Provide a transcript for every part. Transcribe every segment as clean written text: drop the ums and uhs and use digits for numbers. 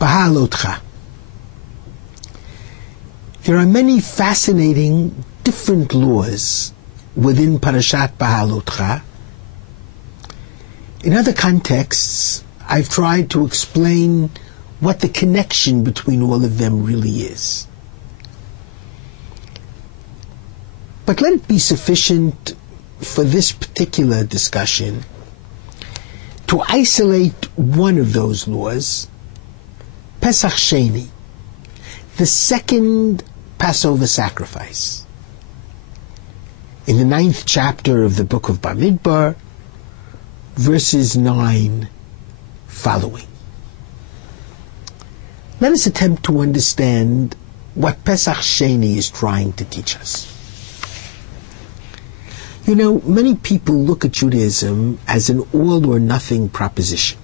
Beha-alotcha. There are many fascinating different laws within Parashat Beha-alotcha. In other contexts, I've tried to explain what the connection between all of them really is. But let it be sufficient for this particular discussion to isolate one of those laws, Pesach Sheni, the second Passover sacrifice. In the 9th chapter of the book of BaMidbar, verses 9 following. Let us attempt to understand what Pesach Sheni is trying to teach us. You know, many people look at Judaism as an all-or-nothing proposition.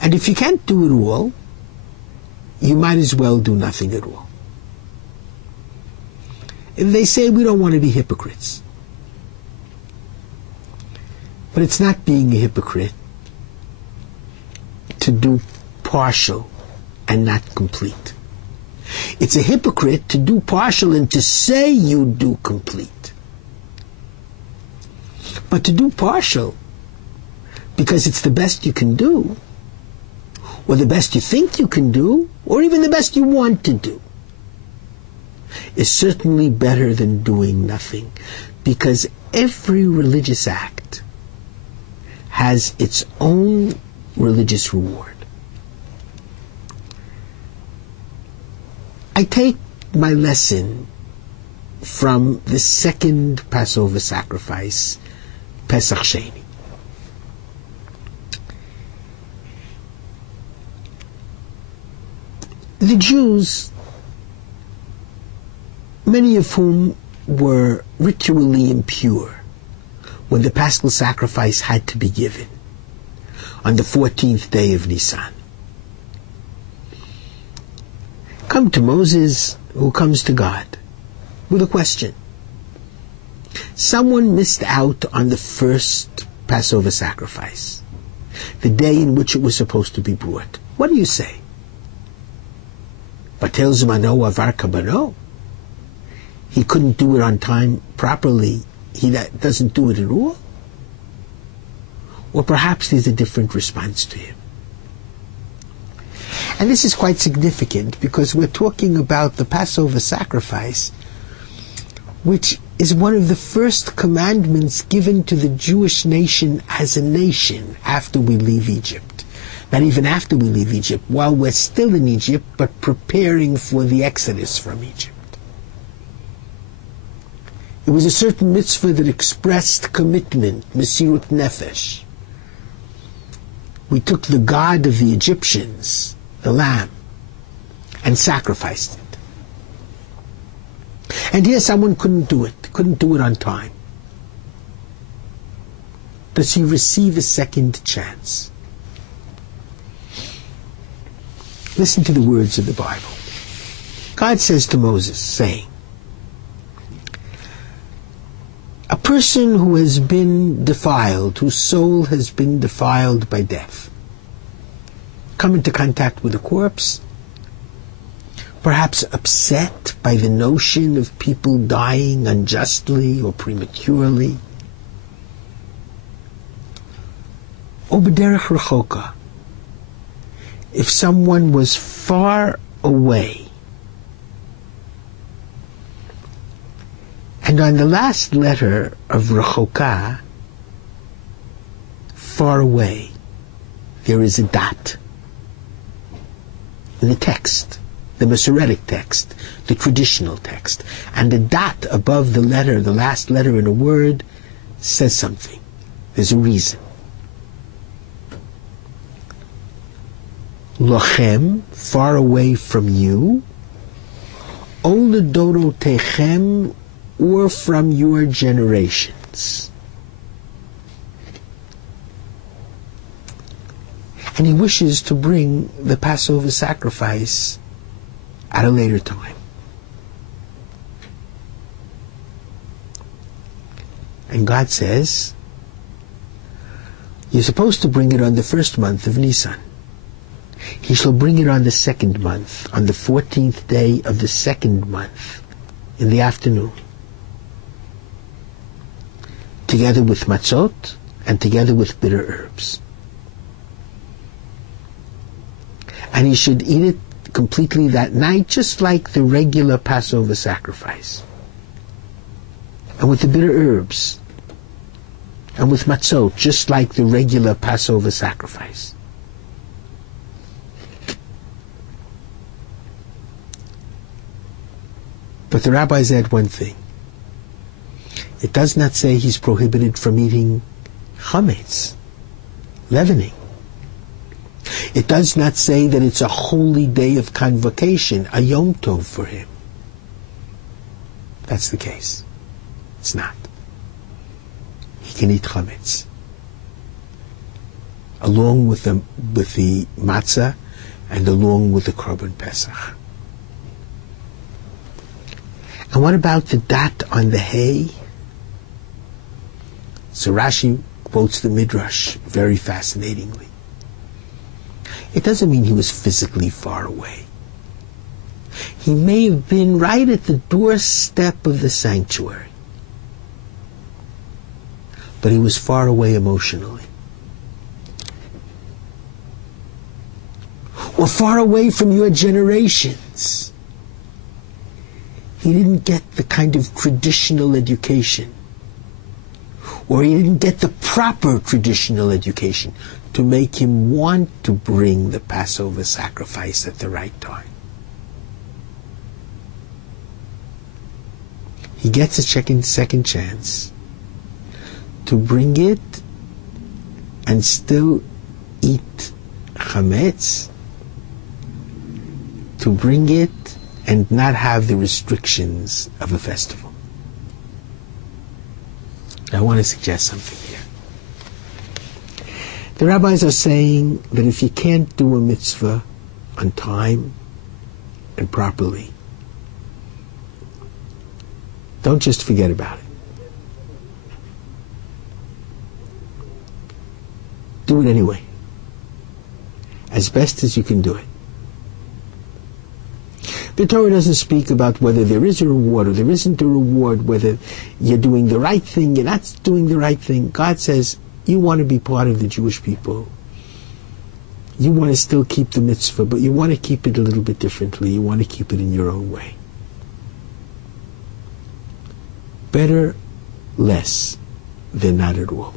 And if you can't do it all, you might as well do nothing at all. And they say we don't want to be hypocrites. But it's not being a hypocrite to do partial and not complete. It's a hypocrite to do partial and to say you do complete. But to do partial because it's the best you can do, or the best you think you can do, or even the best you want to do, is certainly better than doing nothing, because every religious act has its own religious reward. I take my lesson from the second Passover sacrifice, Pesach Sheni. The Jews, many of whom were ritually impure when the Paschal sacrifice had to be given on the 14th day of Nisan, come to Moses, who comes to God with a question. Someone missed out on the first Passover sacrifice, the day in which it was supposed to be brought. What do you say? Batel zmano avar kabano. He couldn't do it on time properly. He doesn't do it at all? Or perhaps there's a different response to him. And this is quite significant because we're talking about the Passover sacrifice, which is one of the first commandments given to the Jewish nation as a nation after we leave Egypt. Not even after we leave Egypt, while we're still in Egypt, but preparing for the exodus from Egypt. It was a certain mitzvah that expressed commitment, Mesirut Nefesh. We took the god of the Egyptians, the lamb, and sacrificed it. And here someone couldn't do it on time. Does he receive a second chance? Listen to the words of the Bible. God says to Moses, saying, a person who has been defiled, whose soul has been defiled by death, come into contact with a corpse, perhaps upset by the notion of people dying unjustly or prematurely. Or b'derech rechoka, if someone was far away, and on the last letter of rechoka, far away, there is a dot in the text, the Masoretic text, the traditional text, and a dot above the letter, the last letter in a word, says something. There's a reason. Lochem, far away from you, ol ledorotechem, or from your generations. And he wishes to bring the Passover sacrifice at a later time. And God says, you're supposed to bring it on the first month of Nisan. he shall bring it on the 2nd month, on the 14th day of the 2nd month, in the afternoon, together with matzot and together with bitter herbs. And he should eat it completely that night, just like the regular Passover sacrifice. And with the bitter herbs, and with matzot, just like the regular Passover sacrifice. But the rabbis add one thing. It does not say he's prohibited from eating chametz, leavening. It does not say that it's a holy day of convocation, a Yom Tov for him. That's the case. It's not. He can eat chametz, along with the matzah and along with the korban pesach. And what about the dot on the hay? So Rashi quotes the Midrash very fascinatingly. It doesn't mean he was physically far away. He may have been right at the doorstep of the sanctuary, but he was far away emotionally. Or far away from your generations. He didn't get the kind of traditional education, or he didn't get the proper traditional education to make him want to bring the Passover sacrifice at the right time. He gets a second chance to bring it and still eat chametz, to bring it and not have the restrictions of a festival. I want to suggest something here. The rabbis are saying that if you can't do a mitzvah on time and properly, don't just forget about it. Do it anyway, as best as you can do it. The Torah doesn't speak about whether there is a reward or there isn't a reward, whether you're doing the right thing, you're not doing the right thing. God says, you want to be part of the Jewish people. You want to still keep the mitzvah, but you want to keep it a little bit differently. You want to keep it in your own way. Better less than not at all.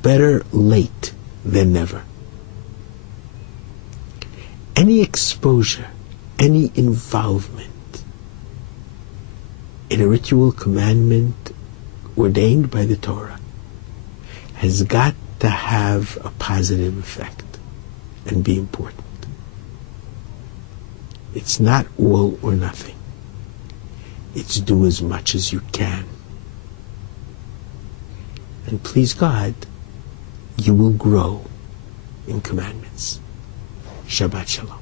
Better late than never. Any exposure, any involvement in a ritual commandment ordained by the Torah has got to have a positive effect and be important. It's not all or nothing. It's do as much as you can. And please God, you will grow in commandments. Shabbat Shalom.